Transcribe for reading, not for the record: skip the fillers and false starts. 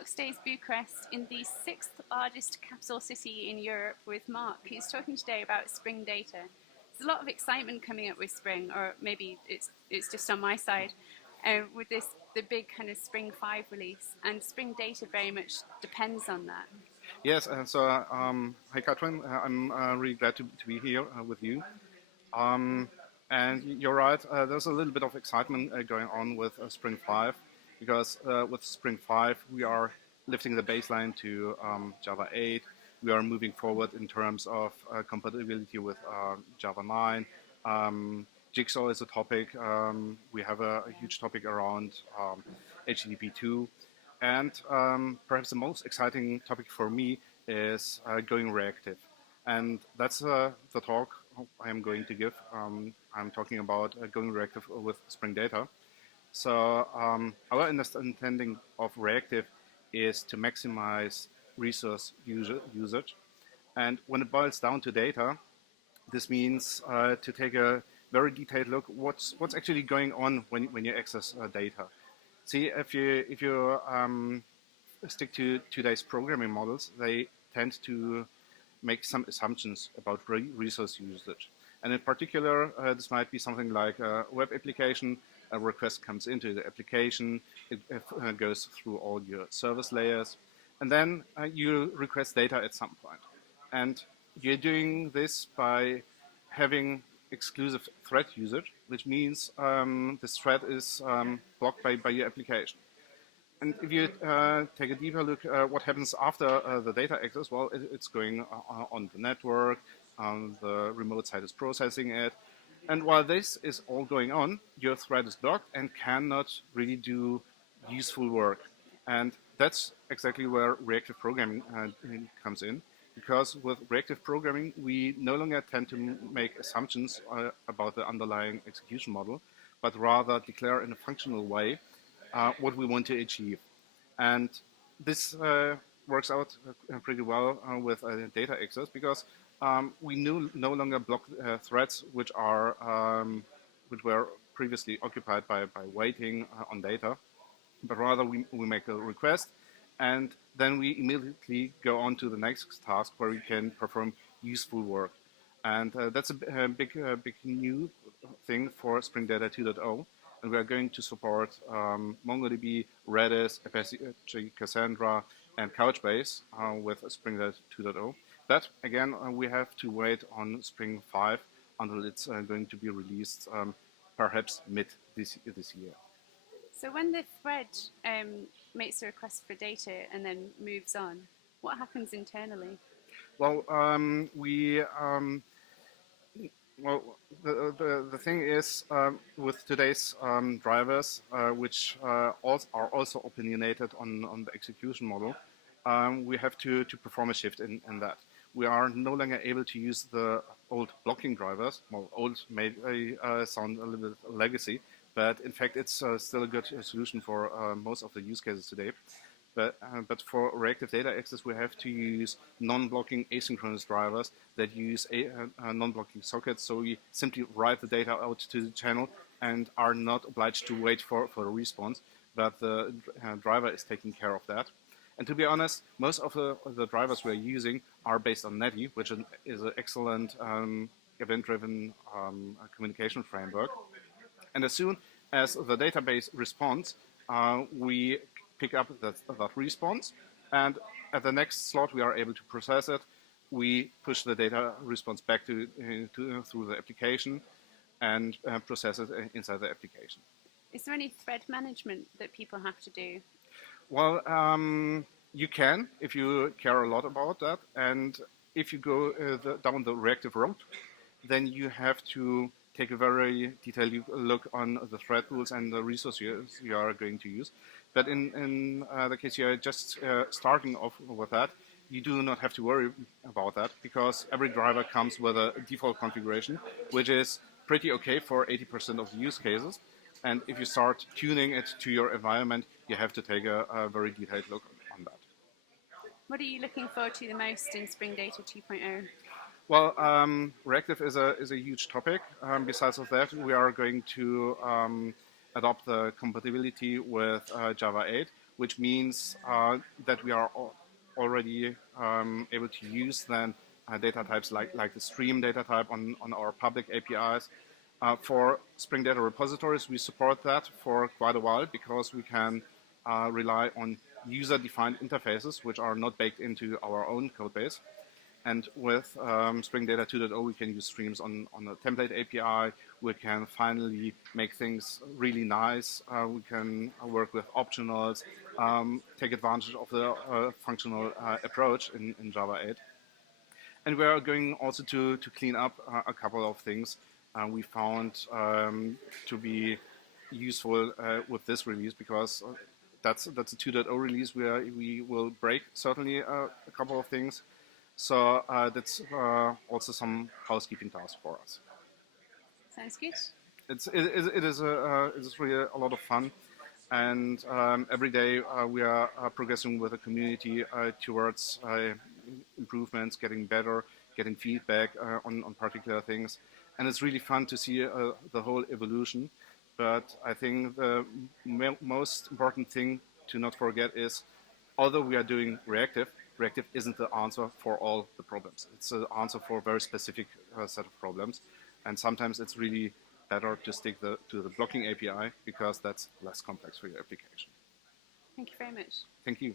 Voxxed stays Bucharest in the 6th largest capital city in Europe with Mark, who's talking today about Spring Data. There's a lot of excitement coming up with Spring, or maybe it's just on my side, with the big kind of Spring 5 release, and Spring Data very much depends on that. Yes, hi Katrin, I'm really glad to be here with you. And you're right, there's a little bit of excitement going on with Spring 5, because with Spring 5 we are lifting the baseline to Java 8. We are moving forward in terms of compatibility with Java 9. Jigsaw is a topic. We have a huge topic around HTTP 2. And perhaps the most exciting topic for me is going reactive. And that's the talk I am going to give. I'm talking about going reactive with Spring Data. So our understanding of reactive is to maximize resource usage. And when it boils down to data, this means to take a very detailed look what's actually going on when you access data. See, if you stick to today's programming models, they tend to make some assumptions about resource usage. And in particular, this might be something like a web application. A request comes into the application, it goes through all your service layers, and then you request data at some point. And you're doing this by having exclusive thread usage, which means this thread is blocked by your application. And if you take a deeper look at what happens after the data access, well, it's going on the network, the remote site is processing it. And while this is all going on, your thread is blocked and cannot really do useful work. And that's exactly where reactive programming comes in. Because with reactive programming, we no longer tend to make assumptions about the underlying execution model, but rather declare in a functional way what we want to achieve. And this works out pretty well with data access, because we no longer block threads which were previously occupied by waiting on data, but rather we make a request, and then we immediately go on to the next task where we can perform useful work. And that's a big new thing for Spring Data 2.0. And we are going to support MongoDB, Redis, Apache Cassandra, and Couchbase with Spring Data 2.0. But again, we have to wait on Spring 5 until it's going to be released, perhaps mid this year. So when the thread makes a request for data and then moves on, what happens internally? Well, the thing is, with today's drivers, which are also opinionated on the execution model, we have to perform a shift in that. We are no longer able to use the old blocking drivers. Well, old may sound a little bit legacy, but in fact it's still a good solution for most of the use cases today. But for reactive data access, we have to use non-blocking asynchronous drivers that use non-blocking sockets. So we simply write the data out to the channel and are not obliged to wait for a response, but the driver is taking care of that. And to be honest, most of the drivers we're using are based on Netty, which is an excellent event-driven communication framework. And as soon as the database responds, we pick up that response, and at the next slot we are able to process it. We push the data response back through the application and process it inside the application. Is there any thread management that people have to do? Well, you can, if you care a lot about that, and if you go down the reactive route, then you have to take a very detailed look on the thread rules and the resources you are going to use. But in the case you are just starting off with that, you do not have to worry about that, because every driver comes with a default configuration, which is pretty okay for 80% of the use cases. And if you start tuning it to your environment, you have to take a very detailed look on that. What are you looking forward to the most in Spring Data 2.0? Well, reactive is a huge topic. Besides of that, we are going to adopt the compatibility with Java 8, which means that we are already able to use then data types like the stream data type on our public APIs. For Spring Data repositories, we support that for quite a while because we can rely on user-defined interfaces, which are not baked into our own code base. And with Spring Data 2.0, we can use streams on a template API. We can finally make things really nice. We can work with optionals, take advantage of the functional approach in Java 8. And we are going also to clean up a couple of things we found to be useful with this release, because that's a 2.0 release where we will break certainly a couple of things. So that's also some housekeeping tasks for us. Sounds good. It is really a lot of fun, and every day we are progressing with the community towards improvements, getting better, getting feedback on particular things, and it's really fun to see the whole evolution. But I think the most important thing to not forget is, although we are doing reactive isn't the answer for all the problems. It's an answer for a very specific set of problems. And sometimes it's really better to stick to the blocking API because that's less complex for your application. Thank you very much. Thank you.